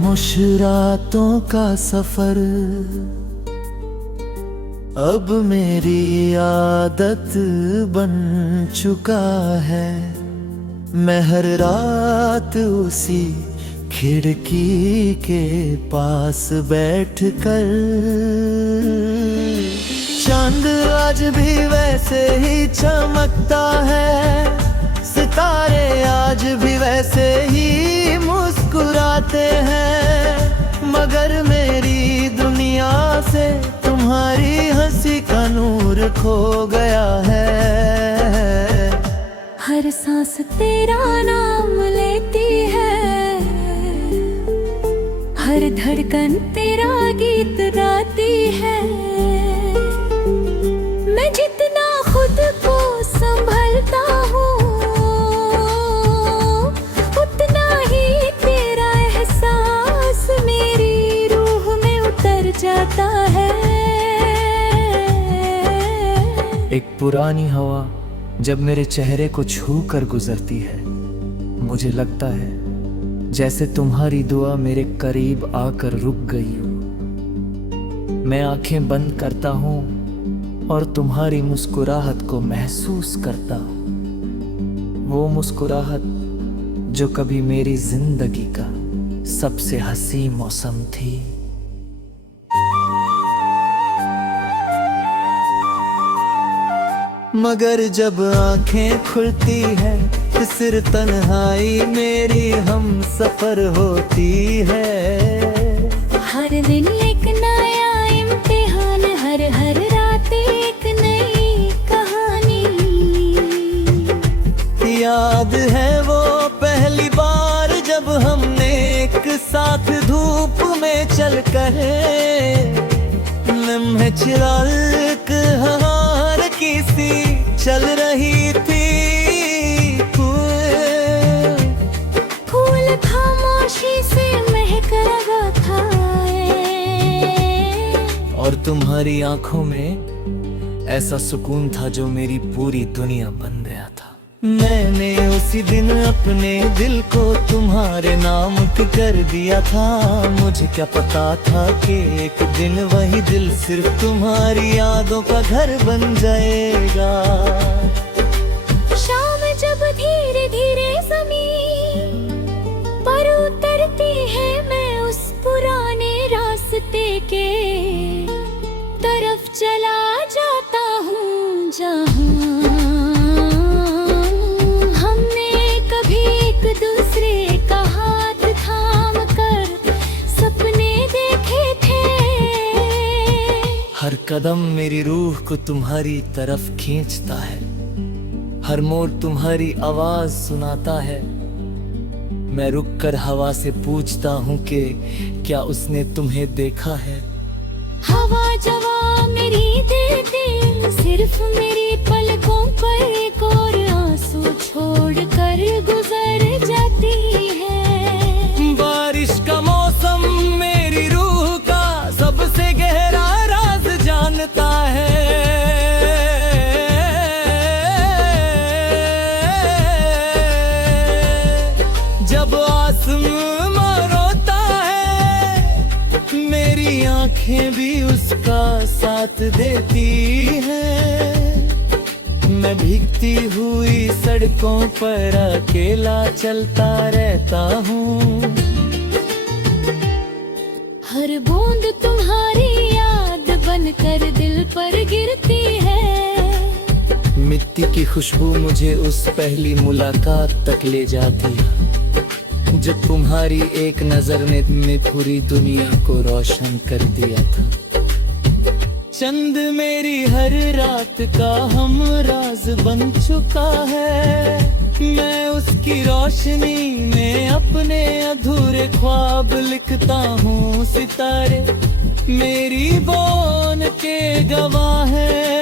खामोश रातों का सफर अब मेरी आदत बन चुका है। मैं हर रात उसी खिड़की के पास बैठकर चांद आज भी वैसे ही चमकता है, सितारे आज भी वैसे ही मुस्कुराते हैं, मगर मेरी दुनिया से तुम्हारी हंसी का नूर खो गया है। हर सांस तेरा नाम लेती है, हर धड़कन तेरा गीत गाती है। मैं जितना खुद को संभलता हूँ उतना ही तेरा एहसास मेरी रूह में उतर जाता है। एक पुरानी हवा जब मेरे चेहरे को छू कर गुजरती है, मुझे लगता है जैसे तुम्हारी दुआ मेरे करीब आकर रुक गई हो। मैं आंखें बंद करता हूँ और तुम्हारी मुस्कुराहट को महसूस करता हूँ, वो मुस्कुराहट जो कभी मेरी जिंदगी का सबसे हंसी मौसम थी। मगर जब आंखें खुलती है सिर तन्हाई मेरी हम सफर होती है। हर दिन एक नया इम्तिहान, हर हर रात एक नई कहानी। याद है वो पहली बार जब हमने एक साथ धूप में चलकर लम्हे चिराग हार की सी चल रही थी। फूल खामोशी से महक लगा था और तुम्हारी आंखों में ऐसा सुकून था जो मेरी पूरी दुनिया बन गया था। मैंने उसी दिन अपने दिल को तुम्हारे नाम कर दिया था। मुझे क्या पता था कि एक दिन वही दिल सिर्फ तुम्हारी यादों का घर बन जाएगा। शाम जब धीरे धीरे ज़मीन पर उतरती है, मैं उस पुराने रास्ते के तरफ चला जाता हूँ जहाँ हमने कभी एक दूसरे का हाथ थाम कर सपने देखे थे। हर कदम मेरी रूह को तुम्हारी तरफ खींचता है, हर मोड़ तुम्हारी आवाज सुनाता है। मैं रुककर हवा से पूछता हूँ कि क्या उसने तुम्हें देखा है। हवा जवाब मेरी देती, सिर्फ मेरी पलकों पर एक और आंसू छोड़ कर गुजर जाती है। बारिश का मौसम मेरी रूह का सबसे गहरा राज जानता है। जब आसमां रोता है मेरी आंखें भी उसका साथ देती हैं। मैं भीगती हुई सड़कों पर अकेला चलता रहता हूँ। हर बूंद तुम्हारी याद बनकर दिल पर गिरती है। मिट्टी की खुशबू मुझे उस पहली मुलाकात तक ले जाती है जब तुम्हारी एक नजर ने पूरी दुनिया को रोशन कर दिया था। चंद मेरी हर रात का हम राज बन चुका है। मैं उसकी रोशनी में अपने अधूरे ख्वाब लिखता हूँ। सितारे मेरी बोन के गवाह हैं।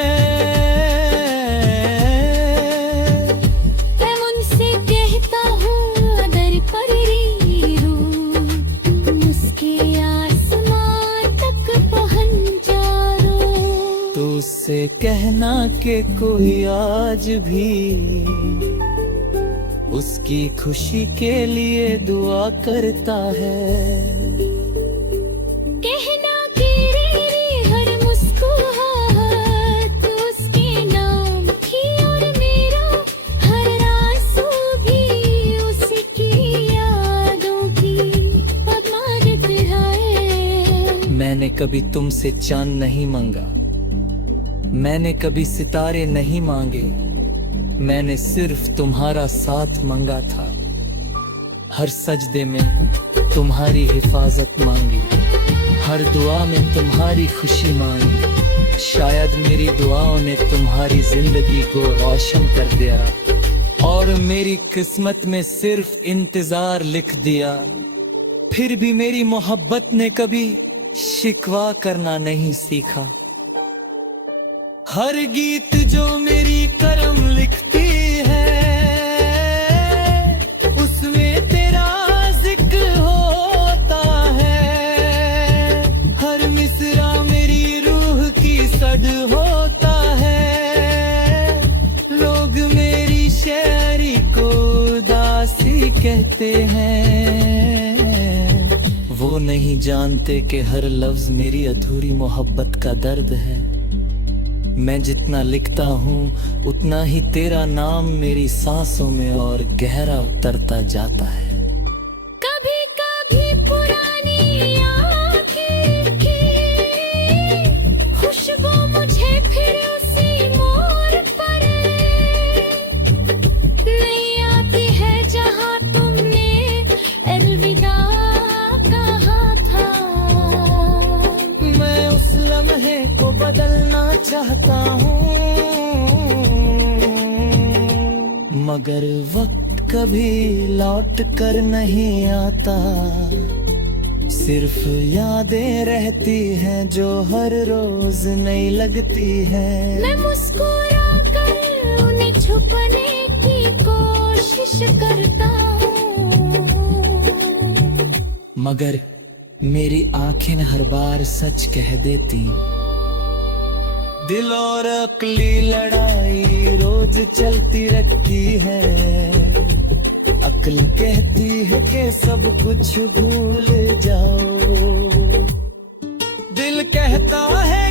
मैं उनसे कहता हूँ अदर पर मुझके आसमान तक पहुँच जाओ। तो उससे कहना कि कोई आज भी उसकी खुशी के लिए दुआ करता है। कहना कि रे हर मुस्कुराहट उसके नाम की और मेरा हर आंसू भी उसकी यादों की अमानत है। मैंने कभी तुमसे चांद नहीं मांगा, मैंने कभी सितारे नहीं मांगे, मैंने सिर्फ तुम्हारा साथ मांगा था। हर सजदे में तुम्हारी हिफाजत मांगी, हर दुआ में तुम्हारी खुशी मांगी। शायद मेरी दुआओं ने तुम्हारी जिंदगी को रोशन कर दिया और मेरी किस्मत में सिर्फ इंतजार लिख दिया। फिर भी मेरी मोहब्बत ने कभी शिकवा करना नहीं सीखा। हर गीत जो मेरी करम लिखती है उसमें तेरा जिक्र होता है। हर मिसरा मेरी रूह की सद होता है। लोग मेरी शायरी को उदासी कहते हैं। वो नहीं जानते कि हर लफ्ज मेरी अधूरी मोहब्बत का दर्द है। मैं जितना लिखता हूँ उतना ही तेरा नाम मेरी सांसों में और गहरा उतरता जाता है। कभी कभी पुरानी आँखें की खुशबू मुझे फिर उसी मोड़ पर नहीं आती है जहाँ तुमने अलविदा कहा था। मैं उस लम्हे को बदलना चाहता हूँ मगर वक्त कभी लौट कर नहीं आता। सिर्फ यादें रहती हैं जो हर रोज नई लगती हैं। मैं मुस्कुरा कर उन्हें छुपाने की कोशिश करता हूँ मगर मेरी आंखें हर बार सच कह देती। दिल और अक्ली लड़ाई रोज चलती रहती है। अक्ल कहती है कि सब कुछ भूल जाओ, दिल कहता है